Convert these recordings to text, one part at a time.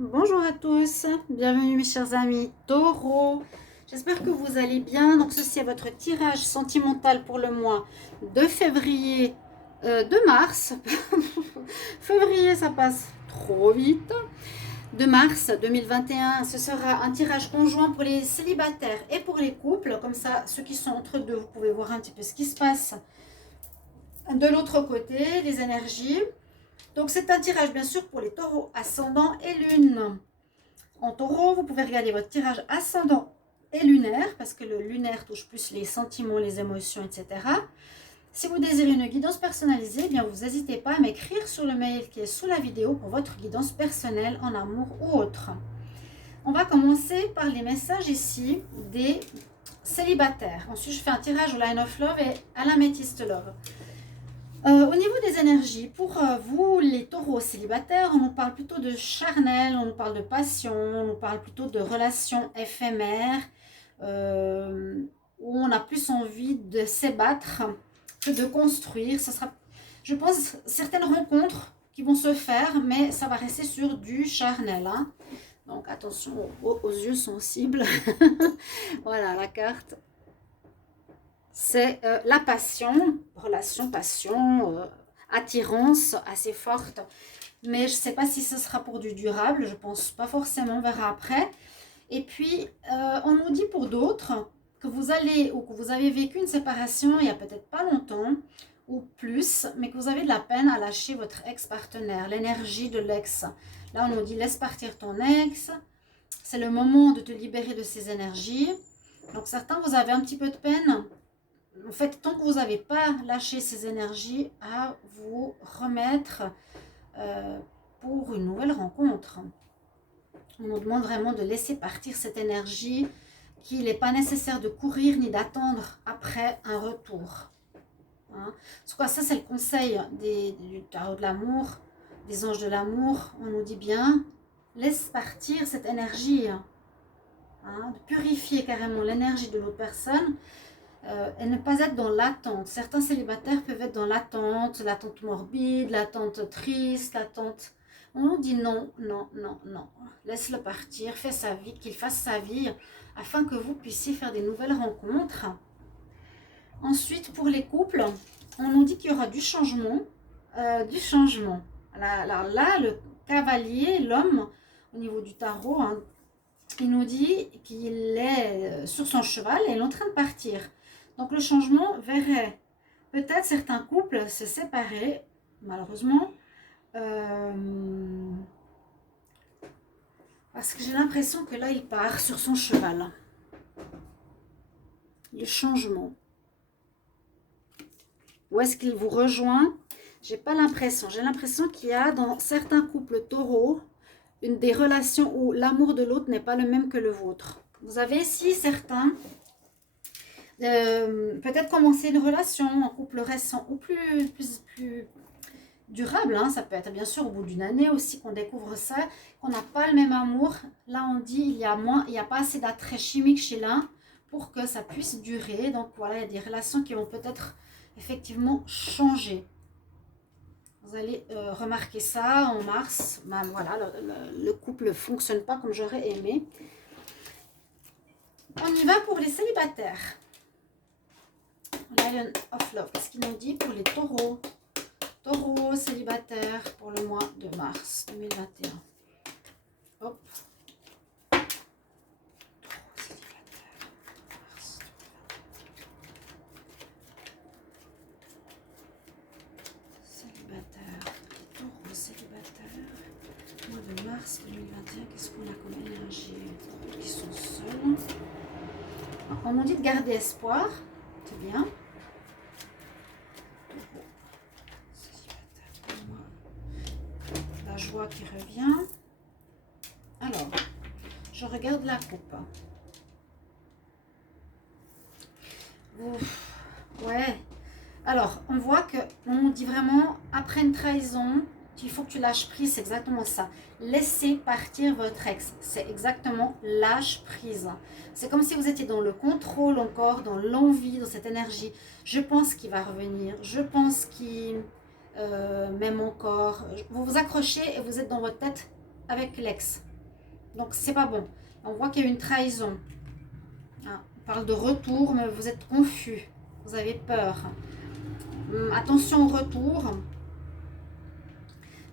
Bonjour à tous, bienvenue mes chers amis Taureau. J'espère que vous allez bien. Donc ceci est votre tirage sentimental pour le mois de février, de mars. Février, ça passe trop vite. De mars 2021, ce sera un tirage conjoint pour les célibataires et pour les couples. Comme ça, ceux qui sont entre deux, vous pouvez voir un petit peu ce qui se passe de l'autre côté, les énergies. Donc c'est un tirage bien sûr pour les taureaux, ascendant et lune. En taureau, vous pouvez regarder votre tirage ascendant et lunaire, parce que le lunaire touche plus les sentiments, les émotions, etc. Si vous désirez une guidance personnalisée, eh bien vous n'hésitez pas à m'écrire sur le mail qui est sous la vidéo pour votre guidance personnelle en amour ou autre. On va commencer par les messages ici des célibataires. Ensuite, je fais un tirage au Line of Love et à l'Améthyste Love. Au niveau des énergies, pour vous les taureaux célibataires, on nous parle plutôt de charnel, on nous parle de passion, on nous parle plutôt de relations éphémères, où on a plus envie de s'ébattre que de construire. Ce sera, je pense, certaines rencontres qui vont se faire, mais ça va rester sur du charnel. Hein. Donc attention aux yeux sensibles. Voilà la carte. C'est la passion, relation, passion, attirance assez forte. Mais je ne sais pas si ce sera pour du durable, je ne pense pas forcément, on verra après. Et puis, on nous dit pour d'autres que vous allez ou que vous avez vécu une séparation il n'y a peut-être pas longtemps ou plus, mais que vous avez de la peine à lâcher votre ex-partenaire, l'énergie de l'ex. Là, on nous dit laisse partir ton ex, c'est le moment de te libérer de ces énergies. Donc certains, vous avez un petit peu de peine. En fait, tant que vous n'avez pas lâché ces énergies, à vous remettre pour une nouvelle rencontre. On nous demande vraiment de laisser partir cette énergie, qu'il n'est pas nécessaire de courir ni d'attendre après un retour. Hein. Ça, c'est le conseil du tarot de l'amour, des anges de l'amour. On nous dit bien, laisse partir cette énergie, hein, de purifier carrément l'énergie de l'autre personne. Et ne pas être dans l'attente. Certains célibataires peuvent être dans l'attente morbide, l'attente triste, l'attente... On dit non, non, non, non. Laisse-le partir, fais sa vie, qu'il fasse sa vie, afin que vous puissiez faire des nouvelles rencontres. Ensuite, pour les couples, on nous dit qu'il y aura du changement. Du changement. Alors là, le cavalier, l'homme, au niveau du tarot, hein, il nous dit qu'il est sur son cheval et il est en train de partir. Donc le changement verrait peut-être certains couples se séparer, malheureusement, parce que j'ai l'impression que là, il part sur son cheval. Le changement. Où est-ce qu'il vous rejoint? J'ai pas l'impression. J'ai l'impression qu'il y a dans certains couples taureaux des relations où l'amour de l'autre n'est pas le même que le vôtre. Vous avez ici certains... peut-être commencer une relation en couple récent ou plus durable, hein. Ça peut être bien sûr au bout d'une année aussi qu'on découvre ça, qu'on n'a pas le même amour. Là on dit il y a pas assez d'attrait chimique chez l'un pour que ça puisse durer. Donc voilà, il y a des relations qui vont peut-être effectivement changer. Vous allez remarquer ça en mars. Ben, voilà, le couple ne fonctionne pas comme j'aurais aimé. On y va pour les célibataires. Lion of Love, qu'est-ce qu'il nous dit pour les taureaux? Taureaux célibataires pour le mois de mars 2021. Hop. Taureaux célibataires, mars 2021. Célibataires, les taureaux célibataires, mois de mars 2021, qu'est-ce qu'on a comme énergie? Qui sont seuls. On nous dit de garder espoir, c'est bien. La joie qui revient. Alors, je regarde la coupe. Ouf, ouais. Alors, on voit que on dit vraiment, après une trahison, il faut que tu lâches prise, c'est exactement ça. Laissez partir votre ex, c'est exactement lâche prise. C'est comme si vous étiez dans le contrôle encore, dans l'envie, dans cette énergie. Je pense qu'il va revenir, je pense qu'il m'aime encore. Vous vous accrochez et vous êtes dans votre tête avec l'ex. Donc, c'est pas bon. On voit qu'il y a une trahison. Ah, on parle de retour, mais vous êtes confus. Vous avez peur. Attention au retour.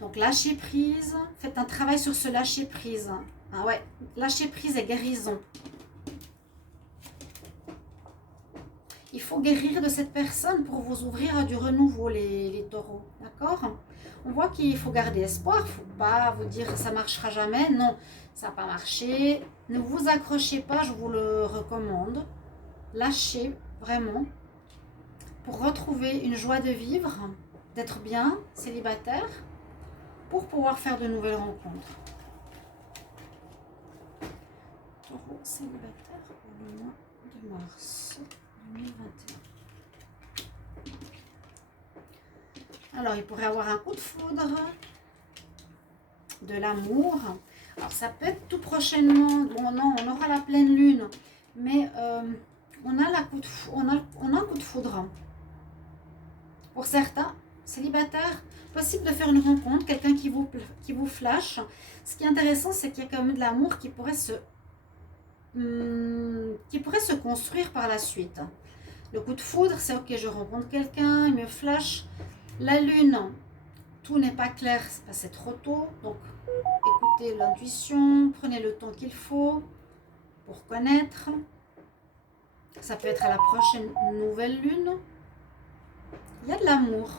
Donc, lâcher prise. Faites un travail sur ce lâcher prise. Ah ouais, lâcher prise et guérison. Il faut guérir de cette personne pour vous ouvrir à du renouveau, les taureaux. D'accord? On voit qu'il faut garder espoir. Il ne faut pas vous dire ça ne marchera jamais. Non, ça n'a pas marché. Ne vous accrochez pas, je vous le recommande. Lâchez vraiment pour retrouver une joie de vivre, d'être bien, célibataire, pour pouvoir faire de nouvelles rencontres. Taureau célibataire pour le mois de mars 2021. Alors, il pourrait avoir un coup de foudre, de l'amour. Alors, ça peut être tout prochainement. Bon, non, on aura la pleine lune, mais on a un coup de foudre. Pour certains, célibataires, possible de faire une rencontre, quelqu'un qui vous flash. Ce qui est intéressant, c'est qu'il y a quand même de l'amour qui pourrait se construire par la suite. Le coup de foudre, c'est ok, je rencontre quelqu'un, il me flash. La lune, tout n'est pas clair, c'est trop tôt. Donc, écoutez l'intuition, prenez le temps qu'il faut pour connaître. Ça peut être à la prochaine nouvelle lune. Il y a de l'amour.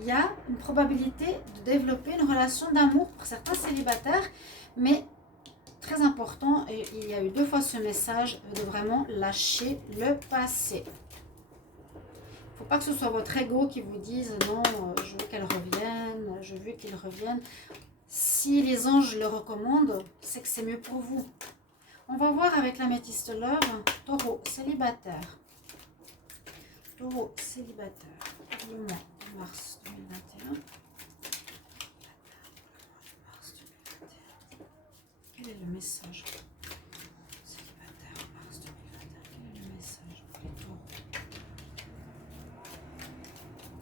Il y a une probabilité de développer une relation d'amour pour certains célibataires, mais très important, et il y a eu 2 fois ce message de vraiment lâcher le passé. Il ne faut pas que ce soit votre ego qui vous dise non, je veux qu'elle revienne, je veux qu'il revienne. Si les anges le recommandent, c'est que c'est mieux pour vous. On va voir avec l'améthyste love, taureau célibataire. Taureau célibataire, le mois de mars 2021. Quel est le message? Célibataire, mars 2021. Quel est le message pour les taureaux?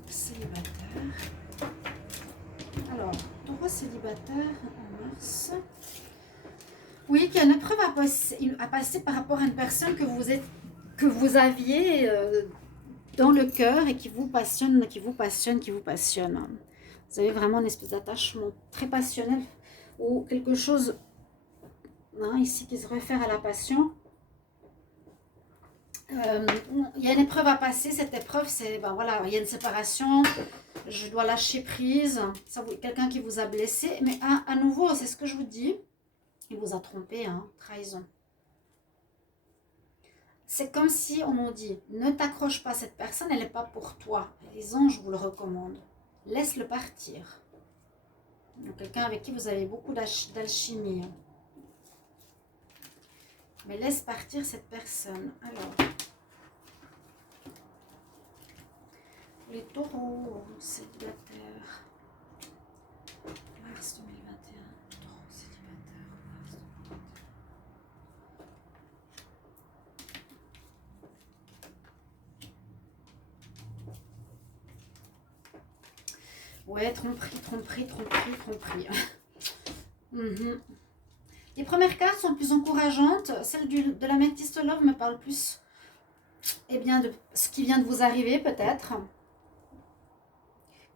Célibataire. Alors, taureau célibataire en mars. Oui, qu'il y a une épreuve à passer par rapport à une personne que vous aviez dans le cœur et qui vous passionne. Vous avez vraiment une espèce d'attachement très passionnel ou quelque chose ici qui se réfère à la passion. Il y a une épreuve à passer. Cette épreuve, c'est, voilà, il y a une séparation. Je dois lâcher prise. Quelqu'un qui vous a blessé. Mais à nouveau, c'est ce que je vous dis. Il vous a trompé, trahison. C'est comme si on nous dit, ne t'accroche pas à cette personne, elle n'est pas pour toi. Les anges vous le recommandent. Laisse-le partir. Quelqu'un avec qui vous avez beaucoup d'alchimie. Mais laisse partir cette personne. Alors, les taureaux célibataires, mars 2021, taureaux célibataires, mars 2021. Ouais, tromperie. Les premières cartes sont plus encourageantes. Celle de l'améthyste love me parle plus de ce qui vient de vous arriver peut-être.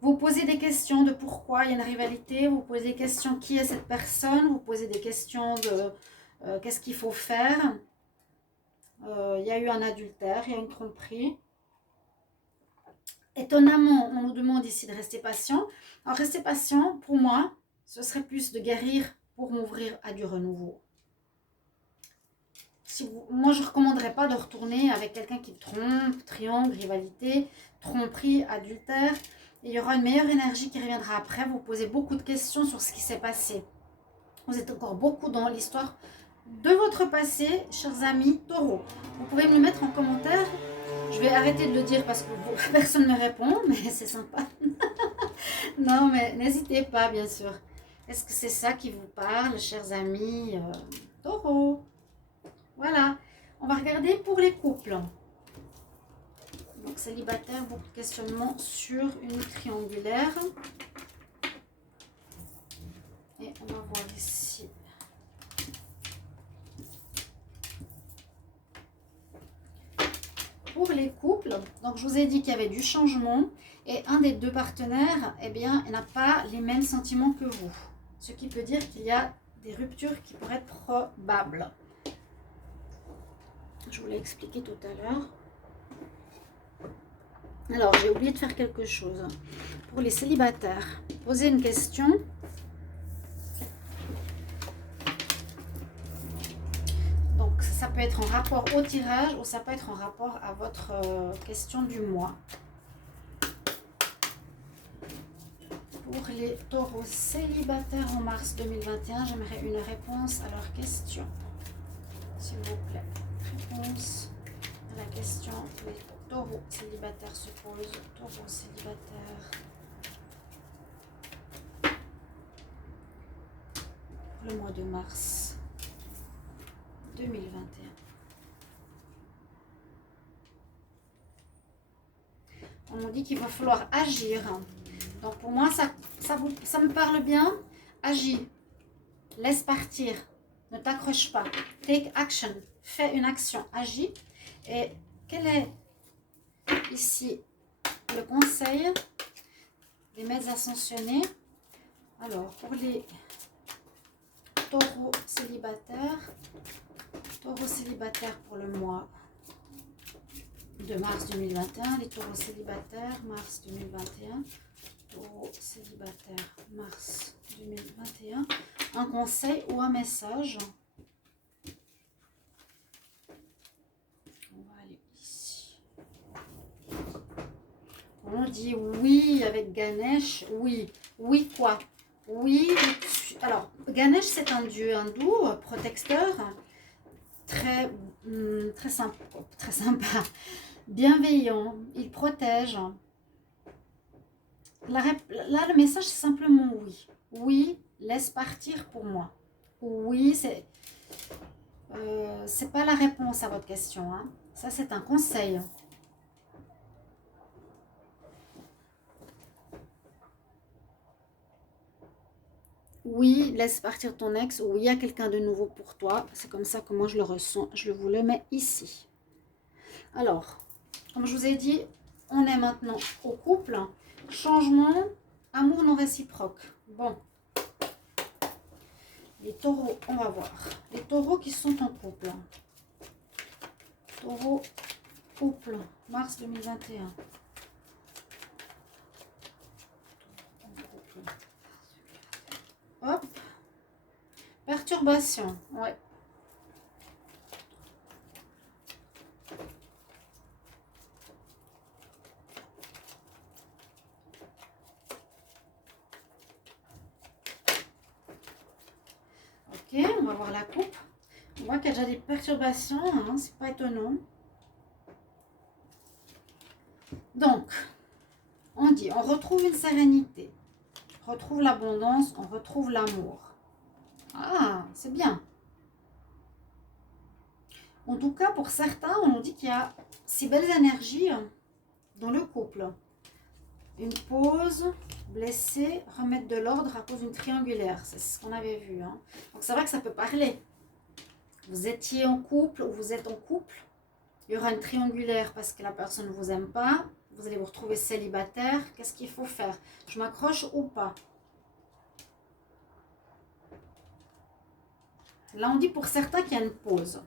Vous posez des questions de pourquoi il y a une rivalité. Vous posez des questions qui est cette personne. Vous posez des questions de qu'est-ce qu'il faut faire. Il y a eu un adultère, il y a une tromperie. Étonnamment, on nous demande ici de rester patient. Alors, rester patient, pour moi, ce serait plus de guérir pour m'ouvrir à du renouveau. Moi, je ne recommanderais pas de retourner avec quelqu'un qui trompe, triangle, rivalité, tromperie, adultère. Et il y aura une meilleure énergie qui reviendra après. Vous posez beaucoup de questions sur ce qui s'est passé. Vous êtes encore beaucoup dans l'histoire de votre passé, chers amis taureaux. Vous pouvez me le mettre en commentaire. Je vais arrêter de le dire parce que personne ne répond, mais c'est sympa. Non, mais n'hésitez pas, bien sûr. Est-ce que c'est ça qui vous parle, chers amis taureaux? Voilà. On va regarder pour les couples. Donc, célibataire, beaucoup de questionnements sur une triangulaire. Et on va voir ici pour les couples, donc je vous ai dit qu'il y avait du changement et un des deux partenaires, eh bien, n'a pas les mêmes sentiments que vous. Ce qui peut dire qu'il y a des ruptures qui pourraient être probables. Je vous l'ai expliqué tout à l'heure. Alors, j'ai oublié de faire quelque chose. Pour les célibataires, posez une question. Donc, ça peut être en rapport au tirage ou ça peut être en rapport à votre question du mois. Pour les taureaux célibataires en mars 2021, j'aimerais une réponse à leur question. S'il vous plaît. Réponse à la question que les taureaux célibataires se posent. Taureaux célibataires. Pour le mois de mars 2021. On nous dit qu'il va falloir agir. Donc pour moi, ça me parle bien. Agis. Laisse partir. Ne t'accroche pas. Take action. Fais une action. Agis. Et quel est ici le conseil des maîtres ascensionnés? Alors, pour les taureaux célibataires pour le mois de mars 2021, les taureaux célibataires, mars 2021, taureaux célibataires, mars 2021, un conseil ou un message. On va aller ici. On dit oui avec Ganesh, oui. Oui quoi? Oui, alors Ganesh c'est un dieu hindou, protecteur, très sympa, bienveillant, il protège. Là, le message, c'est simplement oui. Oui, laisse partir pour moi. Oui, c'est pas la réponse à votre question. Hein. Ça, c'est un conseil. Oui, laisse partir ton ex. Oui, il y a quelqu'un de nouveau pour toi. C'est comme ça que moi, je le ressens. Je vous le mets ici. Alors, comme je vous ai dit, on est maintenant au couple. Changement, amour non réciproque. Bon. Les taureaux, on va voir. Les taureaux qui sont en couple. Taureau, couple, mars 2021. Hop. Perturbation, ouais. Ok, on va voir la coupe. On voit qu'il y a déjà des perturbations, hein, c'est pas étonnant. Donc, on dit, on retrouve une sérénité, on retrouve l'abondance, on retrouve l'amour. Ah, c'est bien. En tout cas, pour certains, on nous dit qu'il y a si belles énergies dans le couple. Une pause, blessé, remettre de l'ordre à cause d'une triangulaire. C'est ce qu'on avait vu. Hein. Donc c'est vrai que ça peut parler. Vous étiez en couple ou vous êtes en couple. Il y aura une triangulaire parce que la personne ne vous aime pas. Vous allez vous retrouver célibataire. Qu'est-ce qu'il faut faire? Je m'accroche ou pas? Là, on dit pour certains qu'il y a une pause.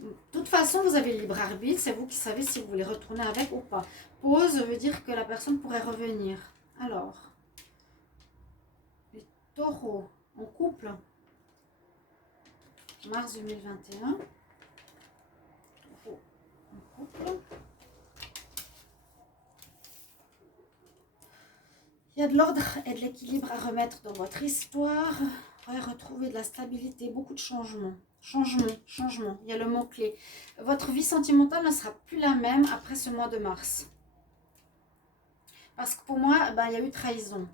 De toute façon, vous avez le libre arbitre. C'est vous qui savez si vous voulez retourner avec ou pas. Pause veut dire que la personne pourrait revenir. Alors, les taureaux en couple, mars 2021. Taureaux en couple. Il y a de l'ordre et de l'équilibre à remettre dans votre histoire. Ouais, retrouver de la stabilité, beaucoup de changements. Changement. Il y a le mot-clé. Votre vie sentimentale ne sera plus la même après ce mois de mars. Parce que pour moi, il y a eu trahison.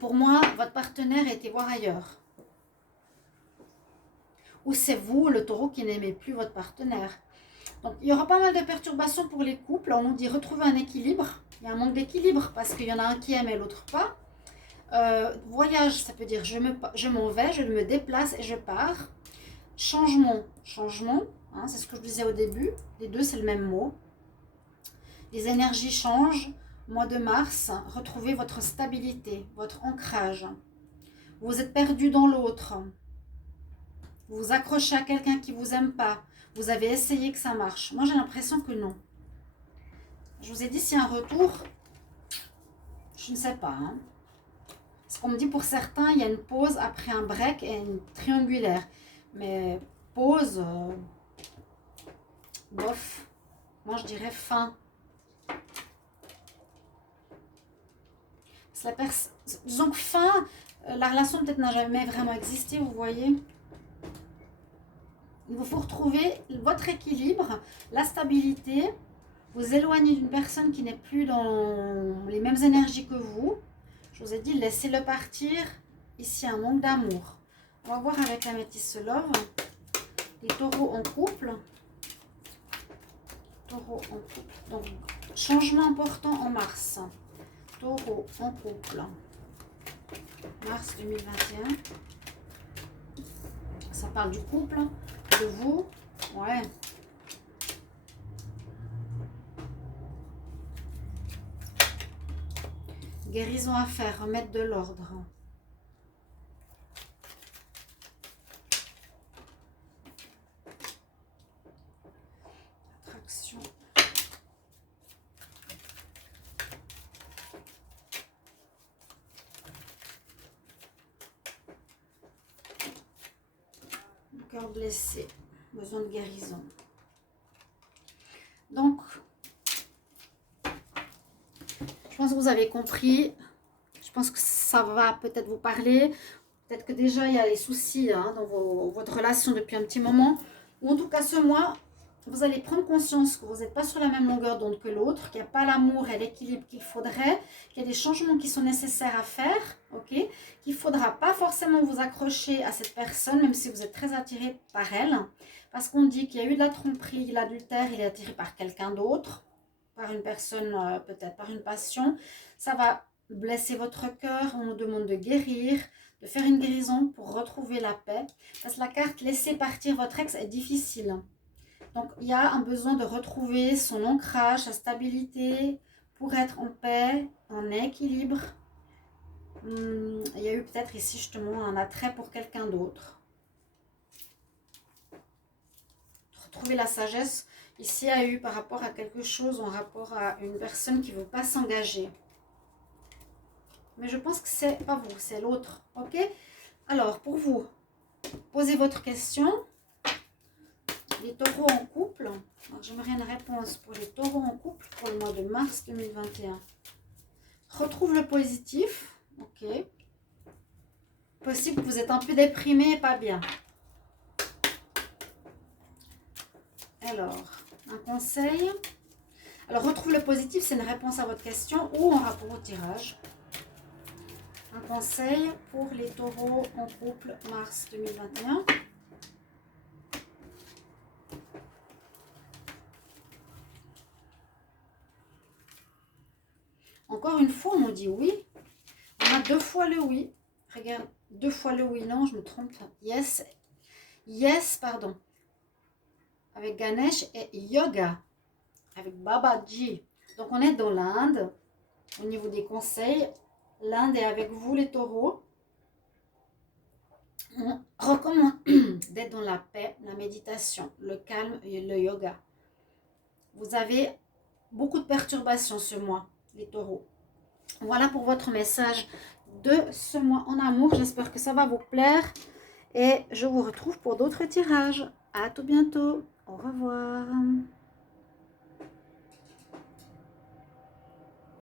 Pour moi, votre partenaire a été voir ailleurs. Ou c'est vous, le taureau, qui n'aimez plus votre partenaire. Donc, il y aura pas mal de perturbations pour les couples. On nous dit retrouver un équilibre. Il y a un manque d'équilibre parce qu'il y en a un qui aime et l'autre pas. Voyage, ça peut dire je m'en vais, je me déplace et je pars. changement, changement, hein, c'est ce que je disais au début, les deux c'est le même mot. Les énergies changent, mois de mars, retrouvez votre stabilité, votre ancrage. Vous êtes perdu dans l'autre, vous vous accrochez à quelqu'un qui ne vous aime pas, vous avez essayé que ça marche. Moi j'ai l'impression que non. Je vous ai dit, s'il y a un retour, je ne sais pas. Hein. Parce qu'on me dit pour certains, il y a une pause après un break et une triangulaire. Mais pause, bof, moi je dirais fin. Disons que fin, la relation peut-être n'a jamais vraiment existé, vous voyez. Il vous faut retrouver votre équilibre, la stabilité, vous éloigner d'une personne qui n'est plus dans les mêmes énergies que vous. Je vous ai dit, laissez-le partir. Ici, un manque d'amour. On va voir avec la métisse love. Les taureaux en couple. Taureau en couple. Donc, changement important en mars. Taureau en couple. Mars 2021. Ça parle du couple, de vous. Ouais. Guérison à faire, remettre de l'ordre. Attraction. Cœur blessé, besoin de guérison. Donc, je pense que vous avez compris. Je pense que ça va peut-être vous parler. Peut-être que déjà, il y a les soucis hein, dans votre relation depuis un petit moment. Ou en tout cas, ce mois, vous allez prendre conscience que vous n'êtes pas sur la même longueur d'onde que l'autre, qu'il n'y a pas l'amour et l'équilibre qu'il faudrait, qu'il y a des changements qui sont nécessaires à faire, ok, qu'il ne faudra pas forcément vous accrocher à cette personne, même si vous êtes très attiré par elle, parce qu'on dit qu'il y a eu de la tromperie, l'adultère, il est attiré par quelqu'un d'autre, par une personne, peut-être par une passion. Ça va blesser votre cœur, on nous demande de guérir, de faire une guérison pour retrouver la paix, parce que la carte laisser partir votre ex est difficile. Donc, il y a un besoin de retrouver son ancrage, sa stabilité pour être en paix, en équilibre. Il y a eu peut-être ici justement un attrait pour quelqu'un d'autre. Retrouver la sagesse. Ici, il y a eu par rapport à quelque chose, en rapport à une personne qui ne veut pas s'engager. Mais je pense que c'est pas vous, c'est l'autre. Ok? Alors, pour vous, posez votre question. Les taureaux en couple. J'aimerais une réponse pour les taureaux en couple pour le mois de mars 2021. Retrouve le positif. Ok. Possible que vous êtes un peu déprimé et pas bien. Alors, un conseil. Alors, retrouve le positif, c'est une réponse à votre question ou en rapport au tirage. Un conseil pour les taureaux en couple mars 2021. Encore une fois, on nous dit oui. On a 2 fois le oui. Regarde, 2 fois le oui. Non, je me trompe. Yes. Yes, pardon. Avec Ganesh et Yoga. Avec Babaji. Donc, on est dans l'Inde. Au niveau des conseils, l'Inde est avec vous, les taureaux. On recommande d'être dans la paix, la méditation, le calme et le yoga. Vous avez beaucoup de perturbations ce mois, les taureaux. Voilà pour votre message de ce mois en amour. J'espère que ça va vous plaire. Et je vous retrouve pour d'autres tirages. À tout bientôt. Au revoir.